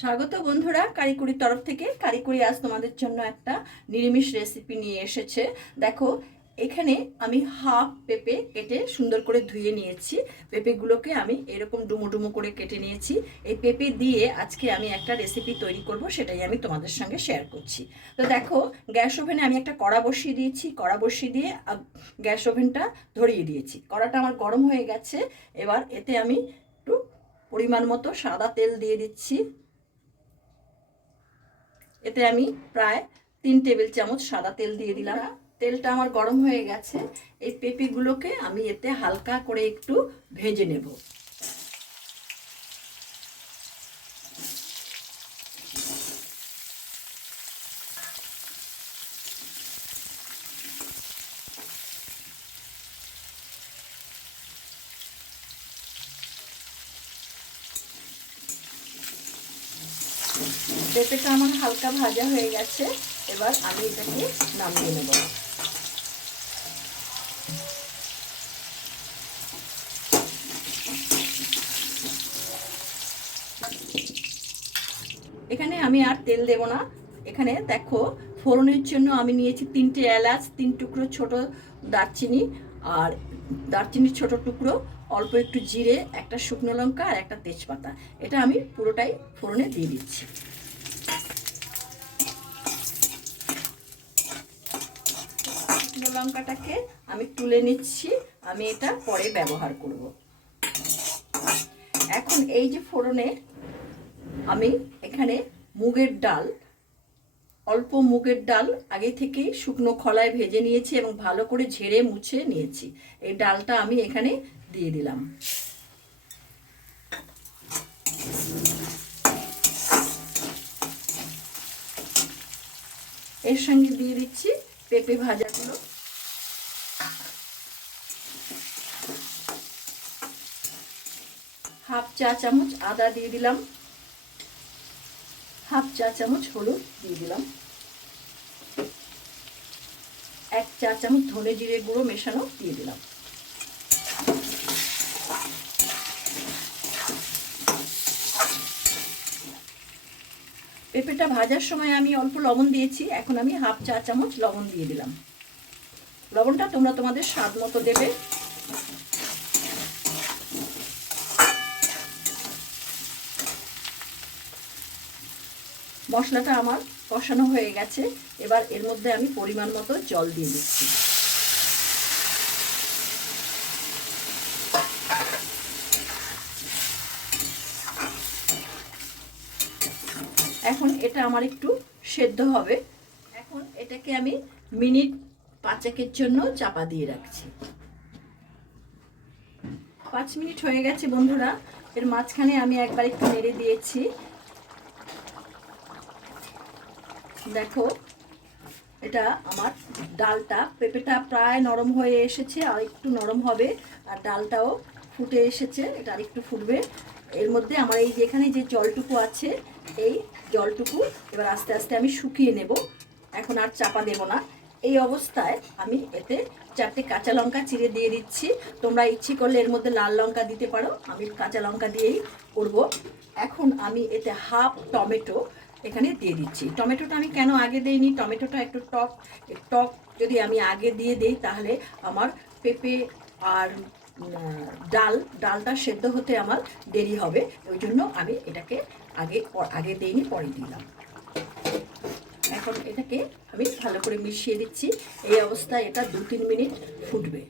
স্বাগত বন্ধুরা, কারিকুরির তরফ থেকে। কারিকুরি আজ তোমাদের জন্য একটা নিরামিষ রেসিপি নিয়ে এসেছে। দেখো, এখানে আমি হাফ পেঁপে কেটে সুন্দর করে ধুয়ে নিয়েছি। পেঁপেগুলোকে আমি এরকম ডুমো ডুমো করে কেটে নিয়েছি। এই পেঁপে দিয়ে আজকে আমি একটা রেসিপি তৈরি করব, সেটাই আমি তোমাদের সঙ্গে শেয়ার করছি। তো দেখো, গ্যাস ওভেনে আমি একটা কড়া বসিয়ে দিয়েছি। কড়া বসিয়ে দিয়ে গ্যাস ওভেনটা ধরিয়ে দিয়েছি। কড়াটা আমার গরম হয়ে গেছে। এবার এতে আমি একটু পরিমাণ মতো সাদা তেল দিয়ে দিচ্ছি। এতে আমি প্রায় তিন টেবিল চামচ সাদা তেল দিয়ে দিলাম। তেলটা আমার গরম হয়ে গেছে। এই পেঁপেগুলোকে আমি এতে হালকা করে একটু ভেজে নেব। পেঁপেটা আমার হালকা ভাজা হয়ে গেছে। এবার আমি এটাকে নামিয়ে নেব। এখানে আমি আর তেল দেব না। এখানে দেখো, ফোড়নের জন্য আমি নিয়েছি তিনটে এলাচ, তিন টুকরো ছোট দারচিনি আর দারচিনির ছোট টুকরো, অল্প একটু জিরে, একটা শুকনো লঙ্কা আর একটা তেজপাতা। এটা আমি পুরোটাই ফোড়নে দিয়ে দিচ্ছি। শুকনো লঙ্কাটাকে আমি তুলে নিচ্ছি। আমি এটা পরে ব্যবহার করব। এখন এই যে ফোড়নে আমি এখানে মুগের ডাল, অল্প মুগের ডাল আগে থেকেই শুকনো খলায় ভেজে নিয়েছি এবং ভালো করে ঝেড়ে মুছে নিয়েছি। এই ডালটা আমি এখানে দিয়ে দিলাম। এর সঙ্গে দিয়ে দিচ্ছি পেঁপে ভাজাগুলো হাফ চা চামচ আদা দিয়ে দিলাম। হাফ চা চামচ হলুদ দিয়ে দিলাম। এক চা চামচ ধনে জিরে গুঁড়ো মেশানো দিয়ে দিলাম। পেঁপেটা ভাজার সময় আমি অল্প লবণ দিয়েছি, এখন আমি হাফ চা চামচ লবণ দিয়ে দিলাম। লবণটা তোমরা তোমাদের স্বাদ মতো দেবে। মশলাটা আমার কষানো হয়ে গেছে। এবার এর মধ্যে আমি পরিমাণ মতো জল দিয়ে দিচ্ছি। এখন এটা আমার একটু সেদ্ধ হবে। এখন এটাকে আমি মিনিট পাঁচেকের জন্য চাপা দিয়ে রাখছি। পাঁচ মিনিট হয়ে গেছে বন্ধুরা। এর মাঝখানে আমি একবার একটু নেড়ে দিয়েছি। দেখো, এটা আমার ডালটা। পেঁপেটা প্রায় নরম হয়ে এসেছে, আর একটু নরম হবে, আর ডালটাও ফুটে এসেছে, এটা আর একটু ফুটবে। এর মধ্যে আমার এই যেখানে যে জলটুকু আছে, এই জলটুকু এবার আস্তে আস্তে আমি শুকিয়ে নেব। এখন আর চাপা দেব না। এই অবস্থায় আমি এতে চারটে কাঁচা লঙ্কা চিড়ে দিয়ে দিচ্ছি। তোমরা ইচ্ছে করলে এর মধ্যে লাল লঙ্কা দিতে পারো। আমি কাঁচা লঙ্কা দিয়েই করব। এখন আমি এতে হাফ টমেটো এখানে দিয়ে দিচ্ছি। টমেটোটা আমি কেন আগে দিইনি? টমেটোটা একটু টক টক যদি আমি আগে দিয়ে দিই তাহলে আমার পেঁপে আর ডাল, ডালটা সেদ্ধ হতে আমার দেরি হবে। ওই জন্য আমি এটাকে আগে আগে দিইনি, পরে দিলাম। এখন এটাকে আমি ভালো করে মিশিয়ে দিচ্ছি। এই অবস্থায় এটা দু তিন মিনিট ফুটবে।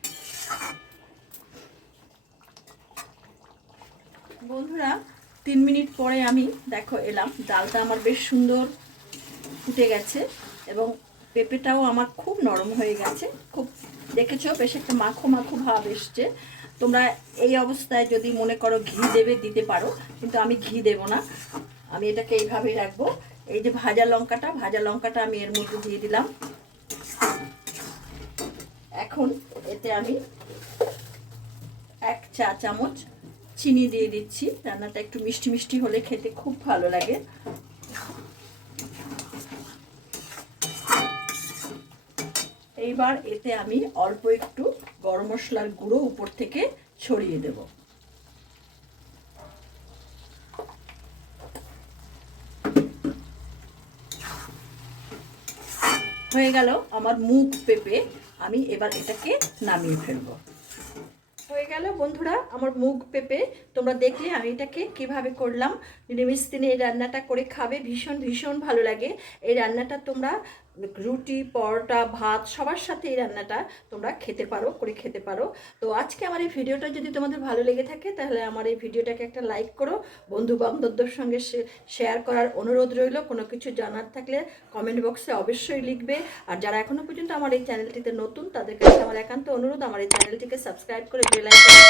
বন্ধুরা তিন মিনিট পরে আমি, দেখো, এলাম। ডালটা আমার বেশ সুন্দর ফুটে গেছে এবং পেঁপেটাও আমার খুব নরম হয়ে গেছে। খুব, দেখেছ, বেশ একটা মাখো মাখো ভাব এসছে। তোমরা এই অবস্থায় যদি মনে করো ঘি দেবে, দিতে পারো, কিন্তু আমি ঘি দেব না। আমি এটাকে এইভাবেই রাখব। এই যে ভাজা লঙ্কাটা ভাজা লঙ্কাটা আমি এর মধ্যে দিয়ে দিলাম। এখন এতে আমি এক চা চামচ চিনি দিয়ে দিচ্ছি। রান্নাটা একটু মিষ্টি মিষ্টি হলে খেতে খুব ভালো লাগে। এইবার এতে আমি অল্প একটু গরম মশলার গুঁড়ো উপর থেকে ছড়িয়ে দেব। হয়ে গেল আমার মুখ পেঁপে। আমি এবার এটাকে নামিয়ে ফেলব। গেল। বন্ধুরা, আমার মুখ পেপে, তোমরা দেখলে আমি এটাকে কীভাবে করলাম। নিরামিষ দিনে এই রান্নাটা করে খাবে, ভীষণ ভীষণ ভালো লাগে। এই রান্নাটা তোমরা রুটি, পরোটা, ভাত, সবার সাথে এই রান্নাটা তোমরা খেতে পারো, করে খেতে পারো। তো আজকে আমার এই ভিডিওটা যদি তোমাদের ভালো লেগে থাকে, তাহলে আমার এই ভিডিওটাকে একটা লাইক করো। বন্ধু বান্ধবদের সঙ্গে শেয়ার করার অনুরোধ রইল। কোনো কিছু জানার থাকলে কমেন্ট বক্সে অবশ্যই লিখবে। আর যারা এখনও পর্যন্ত আমার এই চ্যানেলটিতে নতুন, তাদের কাছে আমার একান্ত অনুরোধ, আমার এই চ্যানেলটিকে সাবস্ক্রাইব করে বেল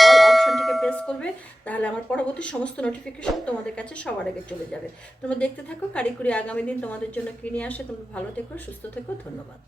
অল অপশনটিকে প্রেস করবে। তাহলে আমার পরবর্তী সমস্ত নোটিফিকেশন তোমাদের কাছে সবার আগে চলে যাবে। তোমরা দেখতে থাকো, কারিকুরি আগামী দিন তোমাদের জন্য কিনে আসে, তোমরা ভালো থেকো সুস্থ থেকো ধন্যবাদ।